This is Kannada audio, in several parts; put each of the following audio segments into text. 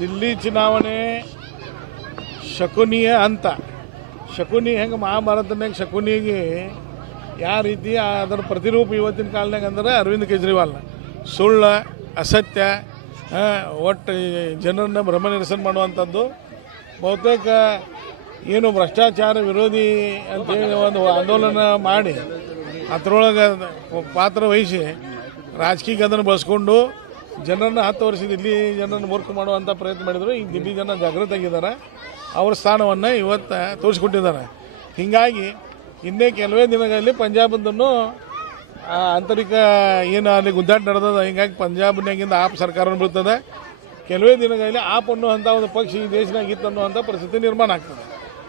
ದಿಲ್ಲಿ ಚುನಾವಣೆ ಶಕುನಿಯ ಅಂತ. ಶಕುನಿ ಹೆಂಗೆ ಮಹಾಭಾರತನಾಗ ಶಕುನಿಗೆ ಯಾವ ರೀತಿ ಅದರ ಪ್ರತಿರೂಪ ಇವತ್ತಿನ ಕಾಲನಾಗ ಅಂದ್ರೆ ಅರವಿಂದ್ ಕೇಜ್ರಿವಾಲ್ನ ಸುಳ್ಳು, ಅಸತ್ಯ ಒಟ್ಟು ಜನರನ್ನ ಭ್ರಮ ನಿರಸನ ಮಾಡುವಂಥದ್ದು. ಬಹುತೇಕ ಏನು ಭ್ರಷ್ಟಾಚಾರ ವಿರೋಧಿ ಅಂತೇಳಿ ಒಂದು ಆಂದೋಲನ ಮಾಡಿ, ಅದರೊಳಗೆ ಪಾತ್ರ ವಹಿಸಿ ರಾಜಕೀಯ ಅದನ್ನು ಬಳಸ್ಕೊಂಡು ಜನರನ್ನ ಹತ್ತು ವರ್ಷದ ಇಲ್ಲಿ ಜನರನ್ನು ಮೂರ್ಖ ಮಾಡುವಂಥ ಪ್ರಯತ್ನ ಮಾಡಿದ್ರು. ಈಗ ದಿಲ್ಲಿ ಜನ ಜಾಗೃತ ಆಗಿದ್ದಾರೆ ಅವ್ರ ಸ್ಥಾನವನ್ನು ಇವತ್ತು ತೋರಿಸ್ಕೊಟ್ಟಿದ್ದಾರೆ. ಹೀಗಾಗಿ ಇನ್ನೇ ಕೆಲವೇ ದಿನಗಳಲ್ಲಿ ಪಂಜಾಬದನ್ನು ಆಂತರಿಕ ಏನು ಅಲ್ಲಿ ಗುದ್ದಾಟ ನಡೆದದ, ಹಿಂಗಾಗಿ ಪಂಜಾಬ್ನಾಗಿಂದ ಆಪ್ ಸರ್ಕಾರವನ್ನು ಬೀಳ್ತದೆ ಕೆಲವೇ ದಿನಗಳಲ್ಲಿ ಆಪ್ ಅನ್ನುವಂಥ ಒಂದು ಪಕ್ಷ ಈ ದೇಶನಾಗ ಇತ್ತು ಅನ್ನುವಂಥ ಪರಿಸ್ಥಿತಿ ನಿರ್ಮಾಣ ಆಗ್ತದೆ.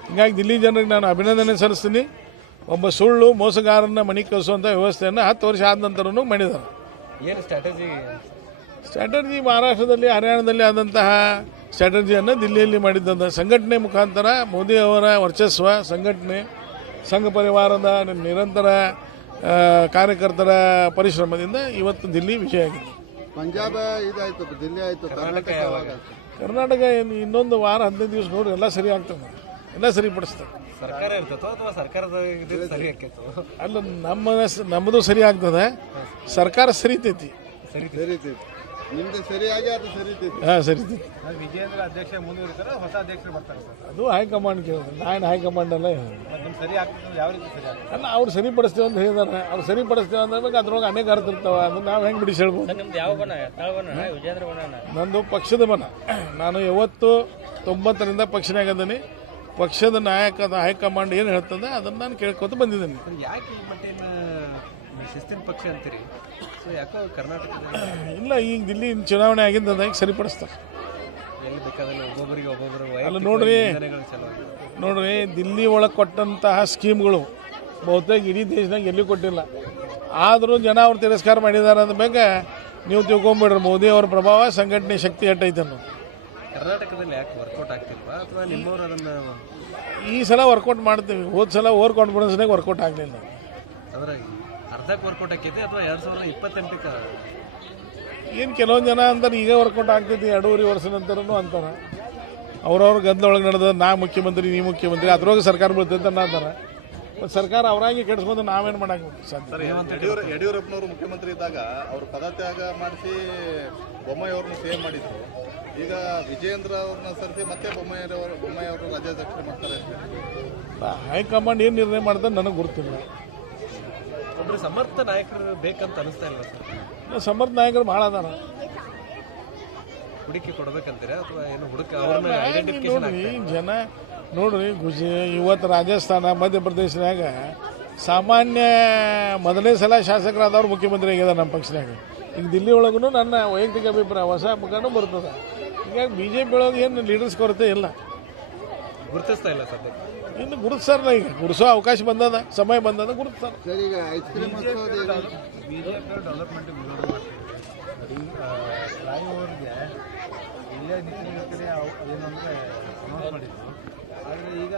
ಹಿಂಗಾಗಿ ದಿಲ್ಲಿ ಜನರಿಗೆ ನಾನು ಅಭಿನಂದನೆ ಸಲ್ಲಿಸ್ತೀನಿ. ಒಬ್ಬ ಸುಳ್ಳು ಮೋಸಗಾರನ ಮಣಿ ಕಳಿಸುವಂಥ ವ್ಯವಸ್ಥೆಯನ್ನು ಹತ್ತು ವರ್ಷ ಆದ ನಂತರನೂ ಮಾಡಿದ್ದಾರೆ. ಏನು ಸ್ಟ್ರಾಟಜಿ ಸ್ಟ್ರಾಟಜಿ ಮಹಾರಾಷ್ಟ್ರದಲ್ಲಿ ಹರಿಯಾಣದಲ್ಲಿ ಆದಂತಹ ಸ್ಟ್ರಾಟಜಿಯನ್ನು ದಿಲ್ಲಿಯಲ್ಲಿ ಮಾಡಿದ್ದಂಥ ಸಂಘಟನೆ ಮುಖಾಂತರ ಮೋದಿ ಅವರ ವರ್ಚಸ್ವ ಸಂಘಟನೆ ಸಂಘ ಪರಿವಾರದ ನಿರಂತರ ಕಾರ್ಯಕರ್ತರ ಪರಿಶ್ರಮದಿಂದ ಇವತ್ತು ದಿಲ್ಲಿ ವಿಜಯ ಆಗಿದೆ. ಪಂಜಾಬ್ ಇದಾಯ್ತು ದಿಲ್ಲಿ ಆಯಿತು ಕರ್ನಾಟಕ ಯಾವಾಗ? ಕರ್ನಾಟಕ ಏನು ಇನ್ನೊಂದು ವಾರ ಹದಿನೈದು ದಿವಸ ನೋಡ್ರಿ ಎಲ್ಲ ಸರಿ ಆಗ್ತದೆ. ಎಲ್ಲ ಸರಿಪಡಿಸ್ತದೆ ಸರ್ಕಾರ ಇರ್ತೈತೋ ಅಥವಾ ಸರ್ಕಾರದ ಇದು ಸರಿ ಅಲ್ಲ ನಮ್ಮ ನಮ್ಮದು ಸರಿ ಆಗ್ತದೆ. ಸರ್ಕಾರ ಸರಿತೈತಿ ಅದು ಸರಿತೈತಿ ಹಾಂ ಸರಿ ವಿಜೇಂದ್ರ ಅಧ್ಯಕ್ಷ ಮುಂದುವರಿತಾರೆ ಹೊಸ ಅಧ್ಯಕ್ಷರು ಬರ್ತಾರೆ ಸರ್. ಅದು ಹೈಕಮಾಂಡ್ ಕೇಳಿದ್ರು. ನಾನು ಹೈಕಮಾಂಡ್ ಅಲ್ಲ ಸರಿ ಆಗ್ತದೆ ಯಾವ ರೀತಿ ಸರಿ ಆಗ್ತದೆ? ಅಲ್ಲ ಅವ್ರು ಸರಿಪಡಿಸ್ತೇವೆ ಅಂತ ಹೇಳಿದಾರೆ. ಅವ್ರು ಸರಿಪಡಿಸ್ತೇವೆ ಅಂದ್ರೆ ಅದ್ರೊಳಗೆ ಅನೇಕ ಅರ್ಥ ಇರ್ತಾವ. ಅದನ್ನ ನಾವು ಹೆಂಗೆ ಬಿಡಿಸಿ ಹೇಳ್ಬೋದು? ನಿಮ್ದು ಯಾವ ಬಣ? ತಾಳ ಬಣ ವಿಜೇಂದ್ರ ಬಣ ನಂದು ಪಕ್ಷದ ಬಣ. ನಾನು ಯಾವತ್ತು ತೊಂಬತ್ತರಿಂದ ಪಕ್ಷನಾಗ ಅದೀನಿ ಪಕ್ಷದ ನಾಯಕದ ಹೈಕಮಾಂಡ್ ಏನು ಹೇಳ್ತದೆ ಅದನ್ನು ನಾನು ಕೇಳ್ಕೊತ ಬಂದಿದ್ದೀನಿ. ಯಾಕೆ ಈ ಮಟ್ಟಿನ ಶಿಸ್ತಿನ ಪಕ್ಷ ಅಂತೀರಿ? ಸೊ ಯಾಕೋ ಕರ್ನಾಟಕದಲ್ಲಿ ಇಲ್ಲ ಈಗ ದಿಲ್ಲಿ ಚುನಾವಣೆ ಆಗಿಂದ ಈಗ ಸರಿಪಡಿಸ್ತಾರೆ. ಎಲ್ಲಿ ಬೇಕಾದಲ್ಲಿ ಒಬ್ಬೊಬ್ಬರಿಗೆ ಒಬ್ಬೊಬ್ಬರು ಅಲ್ಲ ನೋಡ್ರಿ. ನೋಡ್ರಿ ದಿಲ್ಲಿ ಒಳಗೆ ಕೊಟ್ಟಂತಹ ಸ್ಕೀಮ್ಗಳು ಬಹುತೇಕ ಇಡೀ ದೇಶದಾಗ ಎಲ್ಲಿ ಕೊಟ್ಟಿಲ್ಲ. ಆದರೂ ಜನ ಅವ್ರು ತಿರಸ್ಕಾರ ಮಾಡಿದ್ದಾರೆ ಅಂದಬೇಕು ನೀವು ತಿಳ್ಕೊಂಬಿಡ್ರಿ ಮೋದಿ ಅವ್ರ ಪ್ರಭಾವ ಸಂಘಟನೆ ಶಕ್ತಿ ಎಟ್ಟೈತೆ ಅನ್ನೋದು. ಕರ್ನಾಟಕದಲ್ಲಿ ಯಾಕೆ ವರ್ಕೌಟ್ ಆಗ್ತಿಲ್ವಾ? ಅಥವಾ ನಿಮ್ಮವರು ಅದನ್ನ ಈ ಸಲ ವರ್ಕೌಟ್ ಮಾಡ್ತೀವಿ. ಹೋದ ಸಲ ಓವರ್ ಕಾನ್ಫಿಡೆನ್ಸ್ನಾಗ ವರ್ಕೌಟ್ ಆಗಲಿಲ್ಲ. ಅಂದ್ರೆ ಅರ್ಧಕ್ಕೆ ವರ್ಕೌಟ್ ಆಕೈತಿ ಅಥವಾ ಎರಡ್ ಸಾವಿರದ ಇಪ್ಪತ್ತೆಂಟಕ್ಕೆ? ಏನು ಕೆಲವೊಂದು ಜನ ಅಂತಾರೆ ಈಗ ವರ್ಕೌಟ್ ಆಗ್ತೈತಿ ಎರಡೂವರೆ ವರ್ಷ ನಂತರನೂ ಅಂತಾರೆ. ಅವ್ರವ್ರ ಗದ್ದಲೊಳಗೆ ನಡೆದ ನಾ ಮುಖ್ಯಮಂತ್ರಿ ನೀ ಮುಖ್ಯಮಂತ್ರಿ ಅದ್ರೊಳಗೆ ಸರ್ಕಾರ ಬೀಳುತ್ತೆ ಅಂತ ಅಂತಾರೆ. ಸರ್ಕಾರ ಅವರಾಗಿ ಕೆಡಿಸ್ಕೊಂಡು ನಾವೇನು ಮಾಡಕ್ಕೆ ಯಡಿಯೂರ ಯಡಿಯೂರಪ್ಪನವರು ಮುಖ್ಯಮಂತ್ರಿ ಇದ್ದಾಗ ಅವರು ಪದತ್ಯಾಗ ಮಾಡಿಸಿ ಬೊಮ್ಮಾಯಿ ಅವ್ರನ್ನ ಸೇವ್ ಮಾಡಿದ್ರು. ಈಗ ವಿಜೇಂದ್ರ ಅವ್ರನ್ನ ಸರ್ತಿ ಮತ್ತೆ ಬೊಮ್ಮಯ್ಯ ಬೊಮ್ಮಯ್ಯ ಬೊಮ್ಮಾಯಿ ಅವರು ರಾಜ್ಯಾಧ್ಯಕ್ಷರು ಮಾಡ್ತಾರೆ. ಹೈಕಮಾಂಡ್ ಏನು ನಿರ್ಣಯ ಮಾಡ್ತಾರೆ ನನಗೆ ಗೊತ್ತಿಲ್ಲ ಒಬ್ರು ಸಮರ್ಥ ನಾಯಕರು ಬೇಕಂತ ಅನಿಸ್ತಾ ಇಲ್ಲ ಸರ್? ಸಮರ್ಥ ನಾಯಕರು ಭಾಳ ಅದಾರ. ಹುಡುಕಿ ಕೊಡ್ಬೇಕಂತೀರಾ ಅಥವಾ ಏನು ಹುಡುಕ ಅವ್ರನ್ನ ಐಡೆಂಟಿಫಿಕೇಶನ್ ನೋಡ್ರಿ ಜನ ನೋಡ್ರಿ ಗುಜಿ ಇವತ್ತು ರಾಜಸ್ಥಾನ ಮಧ್ಯಪ್ರದೇಶದಾಗ ಸಾಮಾನ್ಯ ಮೊದಲನೇ ಸಲ ಶಾಸಕರಾದವ್ರು ಮುಖ್ಯಮಂತ್ರಿ ಆಗ್ಯದ ನಮ್ಮ ಪಕ್ಷದಾಗ ಈಗ ದಿಲ್ಲಿ ಒಳಗೂ ನನ್ನ ವೈಯಕ್ತಿಕ ಅಭಿಪ್ರಾಯ ಹೊಸ ಮುಖಾನು ಬರ್ತದೆ. ಹೀಗಾಗಿ ಬಿ ಜೆ ಪಿ ಒಳಗೆ ಏನು ಲೀಡರ್ಸ್ ಕೊರತೆ ಇಲ್ಲ. ಗುರುತಿಸ್ತಾ ಇಲ್ಲ ಸದ್ಯಕ್ಕೆ. ಇನ್ನು ಗುರುತಿಸ್ತಾರಲ್ಲ ಈಗ. ಗುರುಸೋ ಅವಕಾಶ ಬಂದದ ಸಮಯ ಬಂದದ ಗುರುತಿಸ್ತಾರೆ. ಸರ್ ಈಗ ಐಸ್ ಕ್ರೀಮ್ ಹಚ್ಚೋದು ಬಿಜೆಪಿ ಡೆವಲಪ್ಮೆಂಟ್ ವಿರೋಧ ಮಾಡ್ತೀವಿ ಫ್ಲೈಓವರ್ಗೆ ಇಲ್ಲೇ ನಿತಿನ್ ಗಡ್ಕರಿ ಅವ್- ಅದೇನಂದ್ರೆ ಅನೌನ್ಸ್ ಮಾಡಿದ್ರು. ಆದರೆ ಈಗ